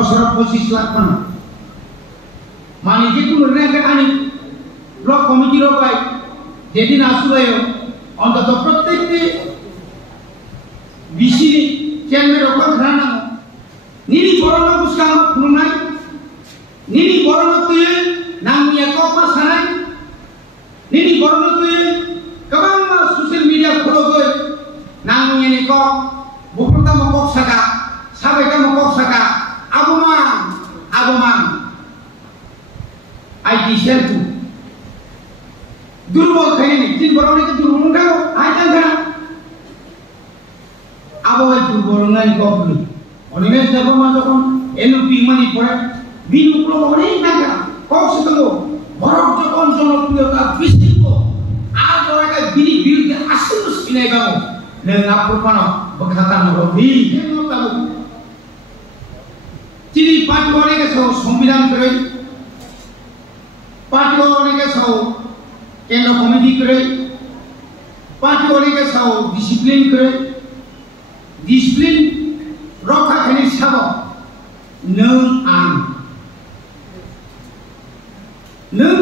বছর 25 লাখ মানুষ মানে যে কোনো রেগে আনি ব্লক কমিটির ওপাই যেদিন আসলে অন্তত প্রত্যেকটি বিসি চেয়ারম্যান রক্ষা খানা নিনি বড় বুঝকাম খুলনাই নিনি বড় তুই নামিয়া কপা সানাই নিনি বড় তুই गोबां ससियेल मिडिया फलोगै नांगैनि कक बुफुरता मकक साका साबायका मकक साका आबुमान आईटी सेलफु दुर्बल खायनि दिन बरनि के दुर्बल नंगौ आइदान खाना आबोय दुर्बल नंगै ककनि अनिमेश देबमा जखन एनपि मानि परे बिनु प्रबनि नागा कक सितंगो भरत जखन जनप्रियता बिस्तित आज orang ke bini bil ke asal spinai kamu dengan apa mana berkata nabi yang tahu jadi parti orang ke sahau sembilan keren parti orang ke sahau kendra komiti keren parti orang ke sahau disiplin keren disiplin rokha kini sahau neng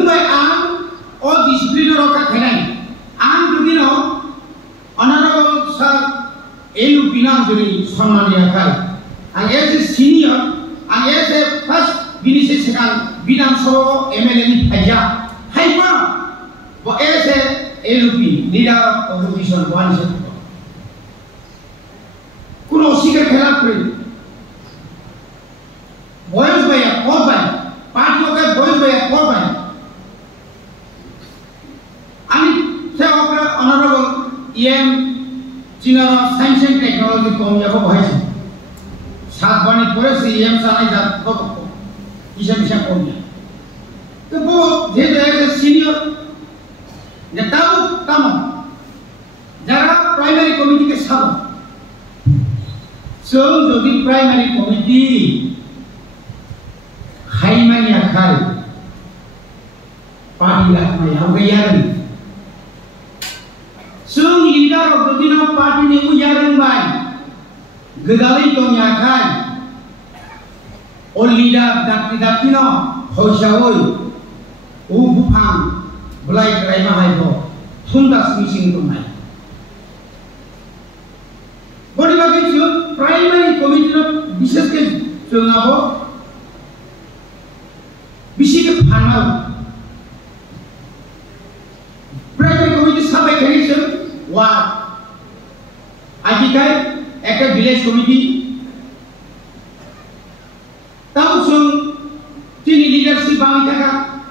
baik और discipline रखा खेलाय आं जुदिनो अनारेबल sir एलु बिना जुनि सम्मान याखाय आं as a senior आं एज ए फर्स्ट बिनिसे सेकान विधानसभा एमएलए नि फाइजा हाइपा व एज ए एलुपि लीडर ऑफ ऑपोजिशन वन से कुनो सिकर खेला प्रे बॉयज बाय और बाय पार्टियों के बॉयज बाय और bye Honorable EM Chinara Science and Technology Komia ko bhai सात बनी पूरे से EM साने जात को इसे komia तो वो धीरे धीरे सीनियर जताऊ तम जरा प्राइमरी कमिटी के सब जो भी प्राइमरी कमिटी हाई मानिया खाई पार्टी लाख में हम गए यार Sung leader of the Dino party ni ujaran bay, gedali to nyakai. All leader dati no, hoshawoi, bupang, belai kerai mahai bo, tuntas missing to mai. Bodi bagi tu primary committee no bisnes ke chunabo, bisi ke panau. Primary committee sabai kari chun. Wah, ajikai ekta village committee, tahu sung tini leadership bangi jaga,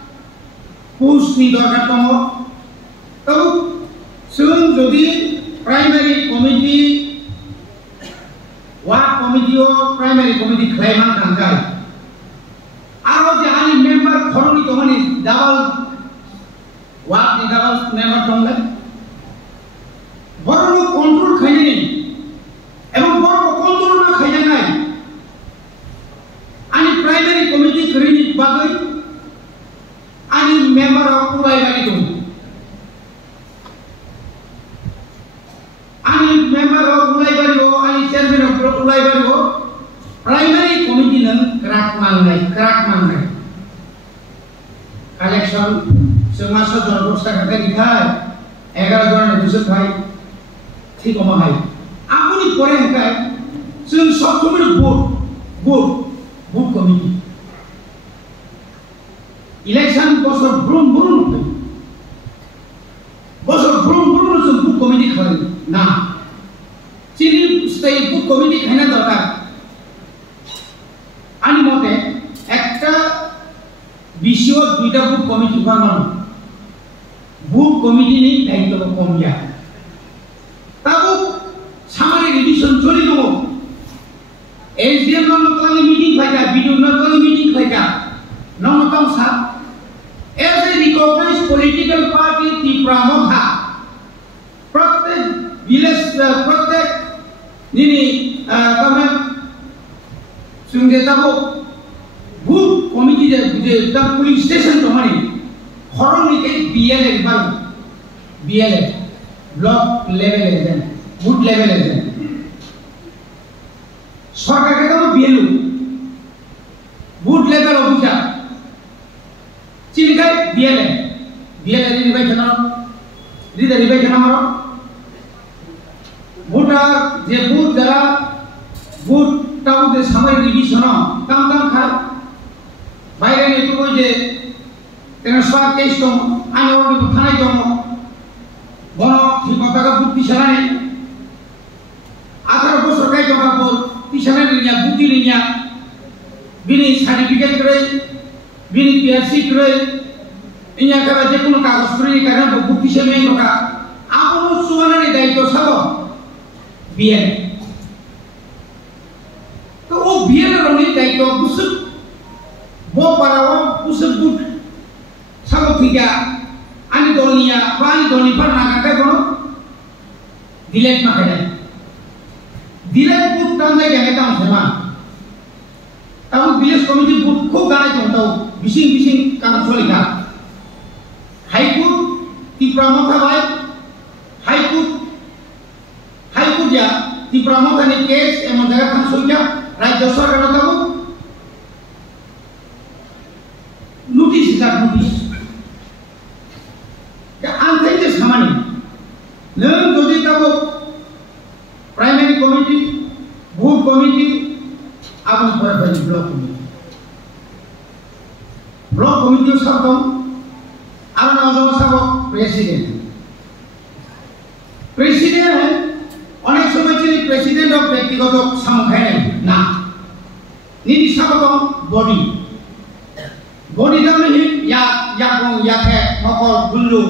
push ni dorkar tomo, tahu sung jadi primary committee, ward committee o primary committee klaiman tangkai, aro jahani member khoroni tomani double ward ni double member tongkai. बड़ों control खाइने एवं बड़ों control ना खाइने नहीं आनी primary committee करीनी बागै आनी member of उलाई वाली तुम आनी मेंबर ऑफ उलाई वाली हो आनी चेयरमैन ऑफ उलाई वाली हो प्राइमरी कमिटी नंग क्रैक मांगनाय कलेक्शन समासा जनबस्था का दिखाय 11 जन दुसर भाई ठीक है माय आपनी परे है जों सब समय बोर्ड कमिटी इलेक्शन बसर ब्रुम जों बुक कमिटी खालाम ना चिनि स्टेट बुक कमिटी खाना दरकार आनी मते एकटा विषय दुइटा बुक कमिटी खालाम बुक कमिटी नि दायित्व कम गया ताबो सामारे रिविजन चली दो एसडीएम नोटलानि मीटिंग फाइका बीडीओ नोटलानि मीटिंग फाइका नोटम सा as a recognized political party Tripura मखा प्रत्येक विलेज प्रत्येक निनी तमे सुंगे ताबो बुक कमिटी जे द पुलिस स्टेशन तमानी खरंनि के BLA block level agent booth level agent सरकार के तो बीएलओ रिबाय थानांगौ भोटार जे बुथ जरा बुथ ताऊ जे समय रिविजन काम खा বাইরে নেতো যে ট্রান্সফার কেস দं আইনनि थानाय दं বন ঠিকঠাক বুথ পিছানাनै 18 বছর কাই জমাবো পিছানাनै নিয়া বুথি নিয়া বিনি সার্টিফিকেট করে বিনি পিআরসি করে ইয়া কাবা যে কোনো কাগজ করে কারণ বুথ পিছানে নকা আপনো সুমানানি দায়িত্ব সাব বিএন তো ও বিএন এর দায়িত্ব বুঝ bo parawan usebut sama tiga ani dolnia pani doni par naga kono delete makanya delete but tanda jangan tahu sama tahu village committee but ko gana tahu bising kamu solika high court ti pramotha bai high court ya ti pramotha ni case emon jaga kan solika rajya sarkar tahu notice ya antai je samani learn jodi tabo primary committee booth committee abang berbagi block committee sabto aran azam sabo president hai onek somoy chini president of ব্যক্তিগত samokhay na nini sabto body body dami ya ya ke nokol bulu